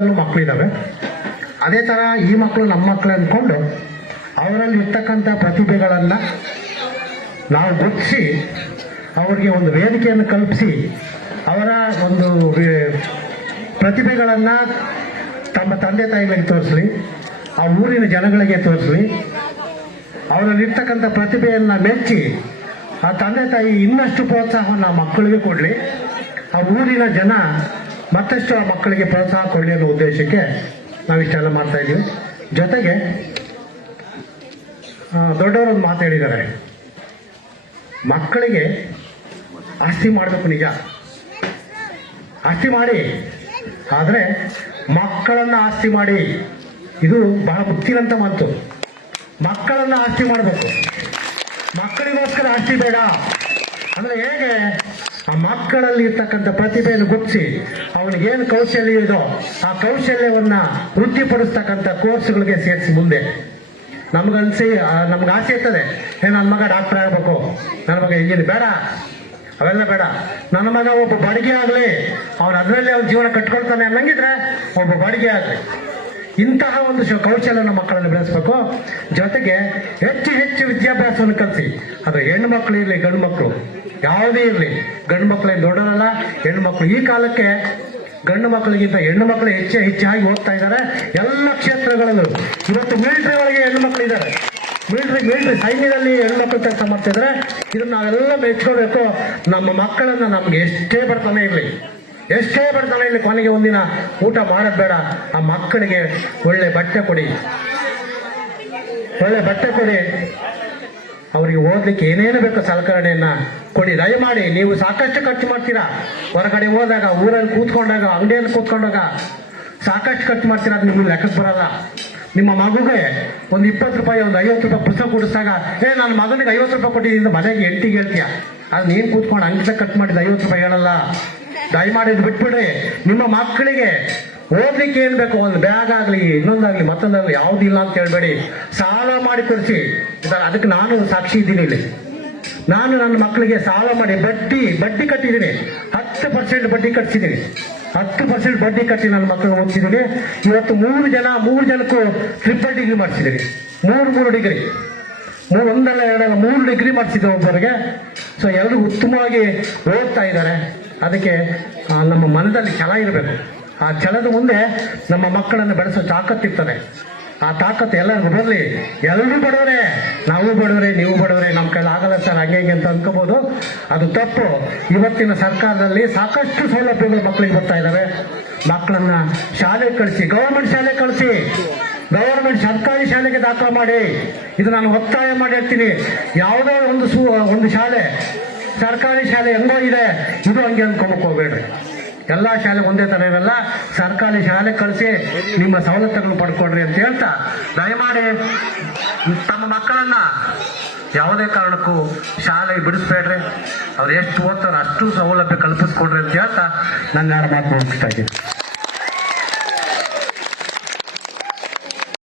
ಮಕ್ಕಳಿದ್ದಾವೆ. ಅದೇ ಥರ ಈ ಮಕ್ಕಳು ನಮ್ಮ ಮಕ್ಕಳು ಅಂದ್ಕೊಂಡು ಅವರಲ್ಲಿ ಇರ್ತಕ್ಕಂಥ ಪ್ರತಿಭೆಗಳನ್ನು ನಾವು ಗುರುತಿಸಿ ಅವರಿಗೆ ಒಂದು ವೇದಿಕೆಯನ್ನು ಕಲ್ಪಿಸಿ ಅವರ ಒಂದು ಪ್ರತಿಭೆಗಳನ್ನು ತಮ್ಮ ತಂದೆ ತಾಯಿಗಳಿಗೆ ತೋರಿಸಲಿ, ಆ ಊರಿನ ಜನಗಳಿಗೆ ತೋರಿಸಲಿ, ಅವರಲ್ಲಿರ್ತಕ್ಕಂಥ ಪ್ರತಿಭೆಯನ್ನು ಮೆಚ್ಚಿ ಆ ತಂದೆ ತಾಯಿ ಇನ್ನಷ್ಟು ಪ್ರೋತ್ಸಾಹವನ್ನು ಆ ಮಕ್ಕಳಿಗೆ ಕೊಡಲಿ, ಆ ಊರಿನ ಜನ ಮತ್ತಷ್ಟು ಆ ಮಕ್ಕಳಿಗೆ ಪ್ರೋತ್ಸಾಹ ಕೊಡಲಿ ಅನ್ನೋ ಉದ್ದೇಶಕ್ಕೆ ನಾವಿಷ್ಟೆಲ್ಲ ಮಾಡ್ತಾ ಇದ್ದೀವಿ. ಜೊತೆಗೆ ದೊಡ್ಡವರೊಂದು ಮಾತು ಹೇಳಿದ್ದಾರೆ, ಮಕ್ಕಳಿಗೆ ಆಸ್ತಿ ಮಾಡಬೇಕು, ನಿಜ ಆಸ್ತಿ ಮಾಡಿ, ಆದರೆ ಮಕ್ಕಳನ್ನು ಆಸ್ತಿ ಮಾಡಿ. ಇದು ಬಹಳ ಮುಖ್ಯವಂತ ಮಾತು. ಮಕ್ಕಳನ್ನು ಆಸ್ತಿ ಮಾಡಬೇಕು, ಮಕ್ಕಳಿಗೋಸ್ಕರ ಆಸ್ತಿ ಬೇಡ. ಅಂದರೆ ಹೇಗೆ ಆ ಮಕ್ಕಳಲ್ಲಿ ಇರ್ತಕ್ಕಂಥ ಪ್ರತಿಭೆಯನ್ನು ಗುರುತಿಸಿ ಅವನಿಗೇನು ಕೌಶಲ್ಯ ಇದೋ ಆ ಕೌಶಲ್ಯವನ್ನು ವೃದ್ಧಿಪಡಿಸ್ತಕ್ಕಂಥ ಕೋರ್ಸ್ಗಳಿಗೆ ಸೇರಿಸಿ ಮುಂದೆ ನಮ್ಗೆ ಆಸೆ ಇರ್ತದೆ, ನನ್ನ ಮಗ ಡಾಕ್ಟರ್ ಆಗಬೇಕು, ನನ್ನ ಮಗ ಇಂಜಿನಿಯರ್, ಬೇಡ ಅವೆಲ್ಲ ಬೇಡ. ನನ್ನ ಮಗ ಒಬ್ಬ ಬಾಡಿಗೆ ಆಗಲಿ, ಅವನು ಅದರಲ್ಲೇ ಅವ್ನ ಜೀವನ ಕಟ್ಕೊಳ್ತಾನೆ ಅನ್ನಂಗಿದ್ರೆ ಒಬ್ಬ ಬಾಡಿಗೆ ಆಗಲಿ. ಇಂತಹ ಒಂದು ಕೌಶಲ್ಯನ ಮಕ್ಕಳನ್ನು ಬೆಳೆಸಬೇಕು. ಜೊತೆಗೆ ಹೆಚ್ಚು ಹೆಚ್ಚು ವಿದ್ಯಾಭ್ಯಾಸವನ್ನು ಕಲಿಸಿ, ಅದು ಹೆಣ್ಣು ಮಕ್ಕಳು ಇರಲಿ ಗಂಡು ಮಕ್ಕಳು ಯಾವುದೇ ಇರಲಿ, ಗಂಡು ಮಕ್ಕಳೇನು ದೊಡ್ಡವರಲ್ಲ, ಹೆಣ್ಣು ಮಕ್ಕಳು. ಈ ಕಾಲಕ್ಕೆ ಗಂಡು ಮಕ್ಕಳಿಗಿಂತ ಹೆಣ್ಣು ಮಕ್ಕಳು ಹೆಚ್ಚಾಗಿ ಓದ್ತಾ ಇದ್ದಾರೆ ಎಲ್ಲ ಕ್ಷೇತ್ರಗಳಲ್ಲೂ. ಇವತ್ತು ಮಿಲಿಟರಿ ಒಳಗೆ ಹೆಣ್ಣು ಮಕ್ಕಳು ಇದ್ದಾರೆ, ಮಿಲಿಟರಿ ಸೈನ್ಯದಲ್ಲಿ ಹೆಣ್ಮಕ್ಳು ಕೆಲಸ ಮಾಡ್ತಿದ್ರೆ ಇದನ್ನ ನಾವೆಲ್ಲ ಮೆಚ್ಕೋಬೇಕು. ನಮ್ಮ ಮಕ್ಕಳನ್ನ ನಮ್ಗೆ ಎಷ್ಟೇ ಬರ್ತಾನೆ ಇರಲಿ, ಕೊನೆಗೆ ಒಂದಿನ ಊಟ ಮಾಡೋದು ಬೇಡ, ಆ ಮಕ್ಕಳಿಗೆ ಒಳ್ಳೆ ಬಟ್ಟೆ ಕೊಡಿ, ಅವರಿಗೆ ಓದಲಿಕ್ಕೆ ಏನೇನು ಬೇಕೋ ಸಲಕರಣೆಯನ್ನ ಕೊಡಿ. ದಯಮಾಡಿ ನೀವು ಸಾಕಷ್ಟು ಖರ್ಚು ಮಾಡ್ತೀರಾ, ಹೊರಗಡೆ ಹೋದಾಗ, ಊರಲ್ಲಿ ಕೂತ್ಕೊಂಡಾಗ, ಅಂಗಡಿಯಲ್ಲಿ ಕೂತ್ಕೊಂಡಾಗ ಸಾಕಷ್ಟು ಖರ್ಚು ಮಾಡ್ತೀರಾ, ಅದು ನಿಮ್ಗೆ ಲೆಕ್ಕಕ್ಕೆ ಬರಲ್ಲ. ನಿಮ್ಮ ಮಗುಗೆ ಒಂದು 20 ರೂಪಾಯಿ, ಒಂದು 50 ರೂಪಾಯಿ ಪುಸ್ತಕ ಕೊಡಿಸಿದಾಗ, ನನ್ನ ಮಗನಿಗೆ 50 ರೂಪಾಯಿ ಕೊಟ್ಟಿದ್ದರಿಂದ ಮನೆಗೆ ಎಂಟಿಗೆ ಹೇಳ್ತೀಯ, ಅದು ನೀನು ಕೂತ್ಕೊಂಡು ಅಂಗಡಿ ಖರ್ಚು ಮಾಡಿದ 50 ರೂಪಾಯಿ ಹೇಳಲ್ಲ. ದಯಮಾಡಿ ಬಿಟ್ಬಿಡ್ರಿ. ನಿಮ್ಮ ಮಕ್ಕಳಿಗೆ ಓದಲಿಕ್ಕೆ ಏನು ಬೇಕು, ಒಂದು ಬ್ಯಾಗ್ ಆಗಲಿ, ಇನ್ನೊಂದಾಗಲಿ, ಮತ್ತೊಂದಾಗಲಿ, ಯಾವುದಿಲ್ಲ ಅಂತ ಹೇಳ್ಬೇಡಿ, ಸಾಲ ಮಾಡಿ ಕೊಡಿಸಿ. ಅದಕ್ಕೆ ನಾನು ಸಾಕ್ಷಿ ಇದ್ದೀನಿ ಇಲ್ಲಿ. ನಾನು ನನ್ನ ಮಕ್ಕಳಿಗೆ ಸಾಲ ಮಾಡಿ ಬಡ್ಡಿ ಕಟ್ಟಿದ್ದೀನಿ, 10% ಬಡ್ಡಿ ಕಟ್ಟಿಸಿದ್ದೀನಿ, 10% ಬಡ್ಡಿ ಕಟ್ಟಿ ನನ್ನ ಮಕ್ಕಳನ್ನ ಓದಿಸಿದ್ದೀನಿ. ಇವತ್ತು 3 ಜನಕ್ಕೂ ಟ್ರಿಪಲ್ ಡಿಗ್ರಿ ಮಾಡಿಸಿದ್ದೀನಿ, 3 ಡಿಗ್ರಿ, ಒಂದಲ್ಲ ಎರಡಲ್ಲ 3 ಡಿಗ್ರಿ ಮಾಡಿಸಿದ್ದೆ ಒಬ್ಬರಿಗೆ. ಸೊ ಎಲ್ಲರೂ ಉತ್ತಮವಾಗಿ ಓದ್ತಾ ಇದ್ದಾರೆ. ಅದಕ್ಕೆ ನಮ್ಮ ಮನದಲ್ಲಿ ಛಲ ಇರಬೇಕು. ಆ ಛಲದ ಮುಂದೆ ನಮ್ಮ ಮಕ್ಕಳನ್ನು ಬೆಳೆಸೋ ತಾಕತ್ತಿರ್ತದೆ. ಆ ತಾಕತ್ತು ಎಲ್ಲರಿಗೂ ಬರಲಿ. ಎಲ್ಲರೂ ಬಡವರೇ, ನಾವು ಬಡವರೇ, ನೀವು ಬಡವರೇ, ನಮ್ಮ ಕೈಲಿ ಆಗಲ್ಲ ಸರ್ ಹಂಗೆ ಅಂತ ಅನ್ಕೋಬಹುದು, ಅದು ತಪ್ಪು. ಇವತ್ತಿನ ಸರ್ಕಾರದಲ್ಲಿ ಸಾಕಷ್ಟು ಸೌಲಭ್ಯಗಳು ಮಕ್ಕಳಿಗೆ ಬರ್ತಾ ಇದ್ದಾವೆ. ಮಕ್ಕಳನ್ನ ಶಾಲೆಗೆ ಕಳಿಸಿ, ಗೌರ್ಮೆಂಟ್ ಶಾಲೆಗೆ ಕಳಿಸಿ, ಗೌರ್ಮೆಂಟ್ ಸರ್ಕಾರಿ ಶಾಲೆಗೆ ದಾಖಲು ಮಾಡಿ. ಇದು ನಾನು ಒತ್ತಾಯ ಮಾಡಿ ಹೇಳ್ತೀನಿ. ಯಾವುದೋ ಒಂದು ಶಾಲೆ, ಸರ್ಕಾರಿ ಶಾಲೆ ಹೆಂಗೋ ಇದೆ, ಇದು ಹಂಗೆ ಅನ್ಕೊಂಬಕ್ ಹೋಗ್ಬೇಡ್ರಿ. ಎಲ್ಲ ಶಾಲೆ ಒಂದೇ ಥರ ಇರಲ್ಲ, ಸರ್ಕಾರಿ ಶಾಲೆ ಕಳಿಸಿ ನಿಮ್ಮ ಸವಲತ್ತುಗಳನ್ನು ಪಡ್ಕೊಡ್ರಿ ಅಂತ ಹೇಳ್ತಾ, ದಯಮಾಡಿ ತಮ್ಮ ಮಕ್ಕಳನ್ನ ಯಾವುದೇ ಕಾರಣಕ್ಕೂ ಶಾಲೆಗೆ ಬಿಡಿಸ್ಬೇಡ್ರಿ. ಅವ್ರು ಎಷ್ಟು ಓದ್ತಾರೋ ಅಷ್ಟು ಸೌಲಭ್ಯ ಕಲ್ಪಿಸ್ಕೊಡ್ರಿ ಅಂತ ಹೇಳ್ತಾ ನನ್ನ ಮಾತು ಮುಗಿಸ್ತಾ ಇದ್ದೀನಿ.